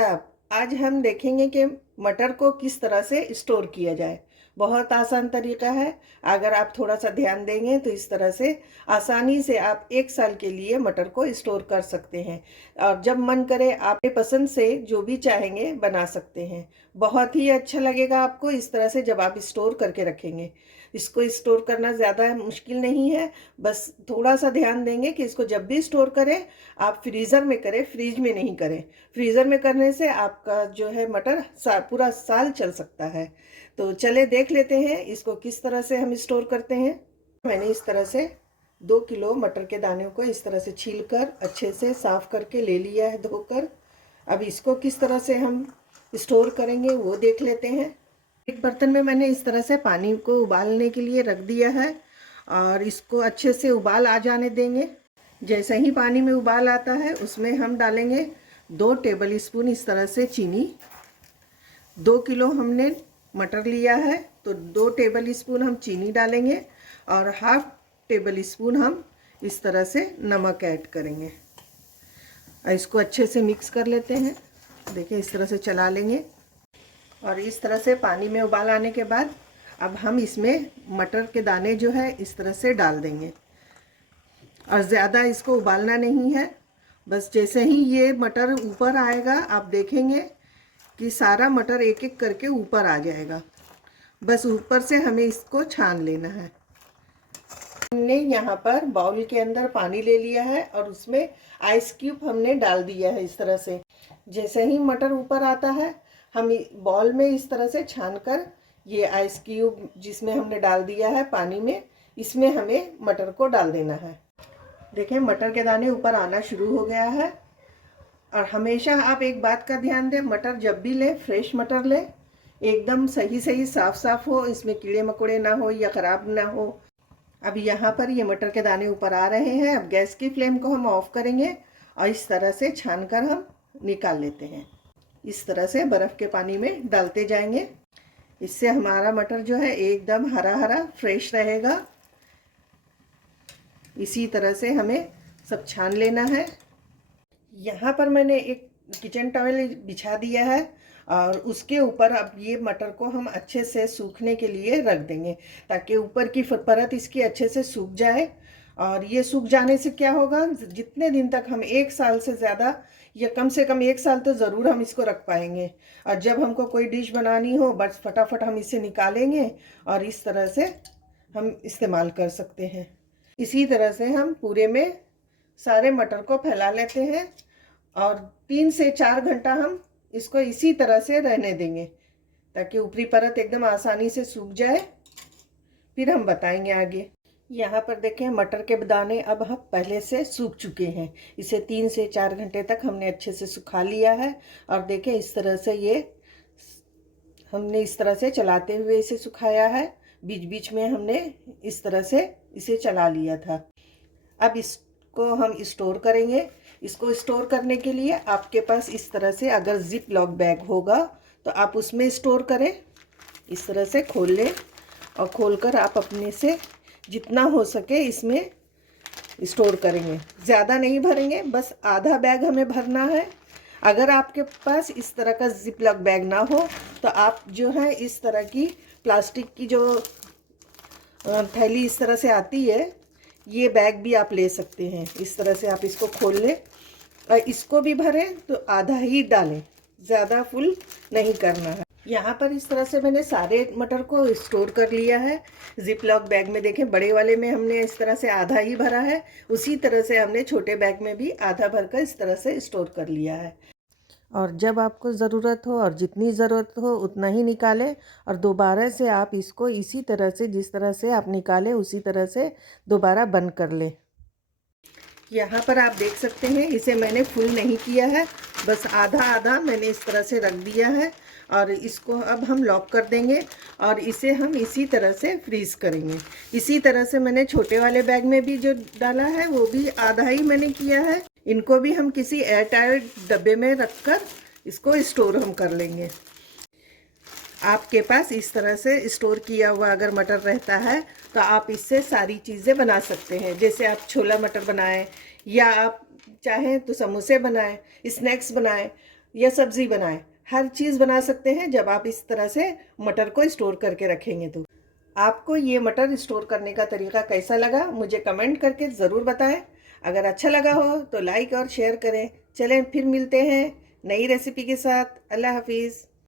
आदाब। आज हम देखेंगे कि मटर को किस तरह से स्टोर किया जाए। बहुत आसान तरीका है। अगर आप थोड़ा सा ध्यान देंगे तो इस तरह से आसानी से आप 1 साल के लिए मटर को स्टोर कर सकते हैं और जब मन करे आप अपने पसंद से जो भी चाहेंगे बना सकते हैं। बहुत ही अच्छा लगेगा आपको इस तरह से जब आप स्टोर करके रखेंगे। इसको स्टोर करना ज़्यादा मुश्किल नहीं है, बस थोड़ा सा ध्यान देंगे कि इसको जब भी स्टोर करें आप फ्रीज़र में करें, फ्रिज में नहीं करें। फ्रीज़र में करने से आपका जो है मटर पूरा साल चल सकता है। तो चले देख लेते हैं इसको किस तरह से हम स्टोर करते हैं। मैंने इस तरह से 2 किलो मटर के दानों को इस तरह से छीलकर अच्छे से साफ़ करके ले लिया है धोकर। अब इसको किस तरह से हम स्टोर करेंगे वो देख लेते हैं। एक बर्तन में मैंने इस तरह से पानी को उबालने के लिए रख दिया है और इसको अच्छे से उबाल आ जाने देंगे। जैसे ही पानी में उबाल आता है उसमें हम डालेंगे 2 टेबल स्पून इस तरह से चीनी। 2 किलो हमने मटर लिया है तो 2 टेबल स्पून हम चीनी डालेंगे और हाफ टेबल स्पून हम इस तरह से नमक ऐड करेंगे और इसको अच्छे से मिक्स कर लेते हैं। देखिए इस तरह से चला लेंगे और इस तरह से पानी में उबाल आने के बाद अब हम इसमें मटर के दाने जो है इस तरह से डाल देंगे और ज़्यादा इसको उबालना नहीं है। बस जैसे ही ये मटर ऊपर आएगा आप देखेंगे कि सारा मटर एक एक करके ऊपर आ जाएगा। बस ऊपर से हमें इसको छान लेना है। हमने यहाँ पर बाउल के अंदर पानी ले लिया है और उसमें आइस क्यूब हमने डाल दिया है। इस तरह से जैसे ही मटर ऊपर आता है हम बाउल में इस तरह से छानकर ये आइस क्यूब जिसमें हमने डाल दिया है पानी में, इसमें हमें मटर को डाल देना है। देखें मटर के दाने ऊपर आना शुरू हो गया है। और हमेशा आप एक बात का ध्यान दें, मटर जब भी लें फ्रेश मटर लें, एकदम सही सही साफ साफ हो, इसमें कीड़े मकोड़े ना हो या ख़राब ना हो। अब यहाँ पर ये मटर के दाने ऊपर आ रहे हैं। अब गैस की फ्लेम को हम ऑफ करेंगे और इस तरह से छान कर हम निकाल लेते हैं। इस तरह से बर्फ़ के पानी में डालते जाएंगे। इससे हमारा मटर जो है एकदम हरा हरा फ्रेश रहेगा। इसी तरह से हमें सब छान लेना है। यहाँ पर मैंने एक किचन टॉवल बिछा दिया है और उसके ऊपर अब ये मटर को हम अच्छे से सूखने के लिए रख देंगे ताकि ऊपर की परत इसकी अच्छे से सूख जाए। और ये सूख जाने से क्या होगा, जितने दिन तक हम 1 साल से ज़्यादा या कम से कम 1 साल तो ज़रूर हम इसको रख पाएंगे। और जब हमको कोई डिश बनानी हो बस फटाफट हम इसे निकालेंगे और इस तरह से हम इस्तेमाल कर सकते हैं। इसी तरह से हम पूरे में सारे मटर को फैला लेते हैं और 3 से 4 घंटा हम इसको इसी तरह से रहने देंगे ताकि ऊपरी परत एकदम आसानी से सूख जाए। फिर हम बताएंगे आगे। यहाँ पर देखें मटर के दाने अब हम पहले से सूख चुके हैं। इसे 3 से 4 घंटे तक हमने अच्छे से सुखा लिया है और देखें इस तरह से ये हमने इस तरह से चलाते हुए इसे सुखाया है। बीच बीच में हमने इस तरह से इसे चला लिया था। अब इसको हम स्टोर करेंगे। इसको स्टोर करने के लिए आपके पास इस तरह से अगर जिप लॉक बैग होगा तो आप उसमें स्टोर करें। इस तरह से खोल लें और खोलकर आप अपने से जितना हो सके इसमें स्टोर करेंगे। ज़्यादा नहीं भरेंगे, बस आधा बैग हमें भरना है। अगर आपके पास इस तरह का जिप लॉक बैग ना हो तो आप जो है इस तरह की प्लास्टिक की जो थैली इस तरह से आती है, ये बैग भी आप ले सकते हैं। इस तरह से आप इसको खोल लें और इसको भी भरें तो आधा ही डालें, ज़्यादा फुल नहीं करना है। यहाँ पर इस तरह से मैंने सारे मटर को स्टोर कर लिया है जिप लॉक बैग में। देखें बड़े वाले में हमने इस तरह से आधा ही भरा है, उसी तरह से हमने छोटे बैग में भी आधा भरकर इस तरह से स्टोर कर लिया है। और जब आपको ज़रूरत हो और जितनी ज़रूरत हो उतना ही निकालें और दोबारा से आप इसको इसी तरह से जिस तरह से आप निकालें उसी तरह से दोबारा बंद कर लें। यहाँ पर आप देख सकते हैं इसे मैंने फुल नहीं किया है, बस आधा आधा मैंने इस तरह से रख दिया है और इसको अब हम लॉक कर देंगे और इसे हम इसी तरह से फ्रीज़ करेंगे। इसी तरह से मैंने छोटे वाले बैग में भी जो डाला है वो भी आधा ही मैंने किया है। इनको भी हम किसी एयर टाइट डब्बे में रखकर इसको स्टोर हम कर लेंगे। आपके पास इस तरह से स्टोर किया हुआ अगर मटर रहता है तो आप इससे सारी चीज़ें बना सकते हैं। जैसे आप छोला मटर बनाएं या आप चाहें तो समोसे बनाएं, स्नैक्स बनाएं। या सब्ज़ी बनाएं, हर चीज़ बना सकते हैं जब आप इस तरह से मटर को स्टोर करके रखेंगे तो। आपको ये मटर स्टोर करने का तरीका कैसा लगा मुझे कमेंट करके ज़रूर बताएं। अगर अच्छा लगा हो तो लाइक और शेयर करें। चलें फिर मिलते हैं नई रेसिपी के साथ। अल्लाह हाफिज़।